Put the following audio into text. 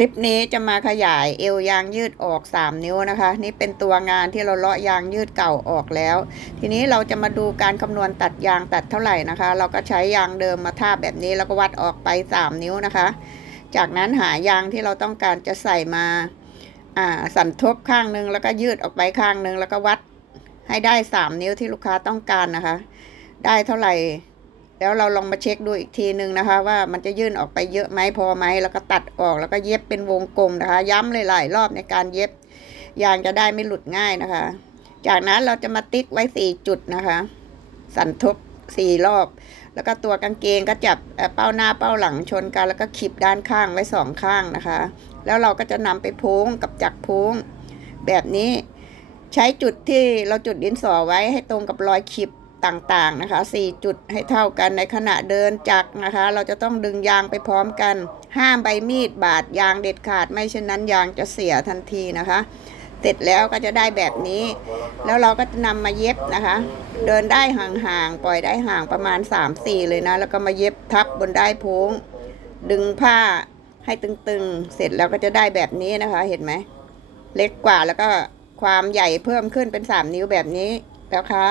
คลิปนี้จะมาขยายเอวยางยืดออก 3 นิ้วนะคะ นี่เป็นตัวงานที่เราเลาะยางยืดเก่าออกแล้ว ทีนี้เราจะมาดูการคำนวณตัดยางตัดเท่าไหร่นะคะ เราก็ใช้ยางเดิมมาทาบแบบนี้แล้วก็วัดออกไป 3 นิ้วนะคะ จากนั้นหายางที่เราต้องการจะใส่มาสั่นทบข้างหนึงแล้วก็ยืดออกไปข้างหนึงแล้วก็วัดให้ได้ 3 นิ้วที่ลูกค้าต้องการนะคะ ได้เท่าไหร่ แล้วเราลองมาเช็คดูอีกทีนึงนะคะ ว่ามันจะยื่นออกไปเยอะไหมพอไหมแล้วก็ตัดออกแล้วก็เย็บเป็นวงกลมนะคะ ย้ำหลายๆรอบในการเย็บยางจะได้ไม่หลุดง่ายนะคะ จากนั้นเราจะมาติ๊กไว้สี่จุดนะคะ สันทบสี่รอบ แล้วก็ตัวกางเกงก็จับเป้าหน้าเป้าหลังชนกัน แล้วก็ขีบด้านข้างไว้สองข้างนะคะ แล้วเราก็จะนำไปโพ้งกับจักรโพ้งแบบนี้ ใช้จุดที่เราจุดดินสอไว้ให้ตรงกับรอยขีบ ต่างๆนะคะสี่จุดให้เท่ากันในขณะเดินจักรนะคะ เราจะต้องดึงยางไปพร้อมกัน ห้ามใบมีดบาดยางเด็ดขาด ไม่เช่นนั้นยางจะเสียทันทีนะคะ เสร็จแล้วก็จะได้แบบนี้ แล้วเราก็จะนำมาเย็บนะคะ เดินได้ห่างๆปล่อยได้ห่างประมาณ 3-4 เลยนะ แล้วก็มาเย็บทับบนได้โพ้ง ดึงผ้าให้ตึงๆ เสร็จแล้วก็จะได้แบบนี้นะคะเห็นไหมเล็กกว่าแล้วก็ความใหญ่เพิ่มขึ้นเป็น 3 นิ้วแบบนี้แล้วค่ะ